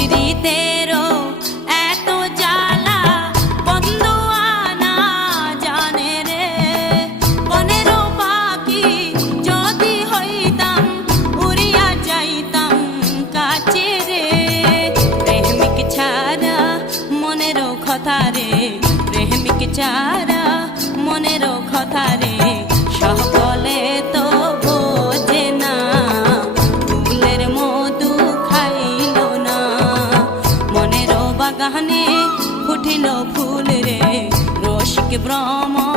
পিরিতেরও এত জ্বালা বন্ধু আনা জানে রে। 15 পাখি যদি হইতাম উড়িয়া যাইতাম কাছে রে। প্রেমিক ছাড়া মনেরও কথা রে, প্রেমিক ছাড়া মনেরও কথা রে। সকলে তো বোঝে না, ফুলের মধু খাইল না। মনেরও বাগানে ফুটিল ফুল রে, রসিক ভ্রমণ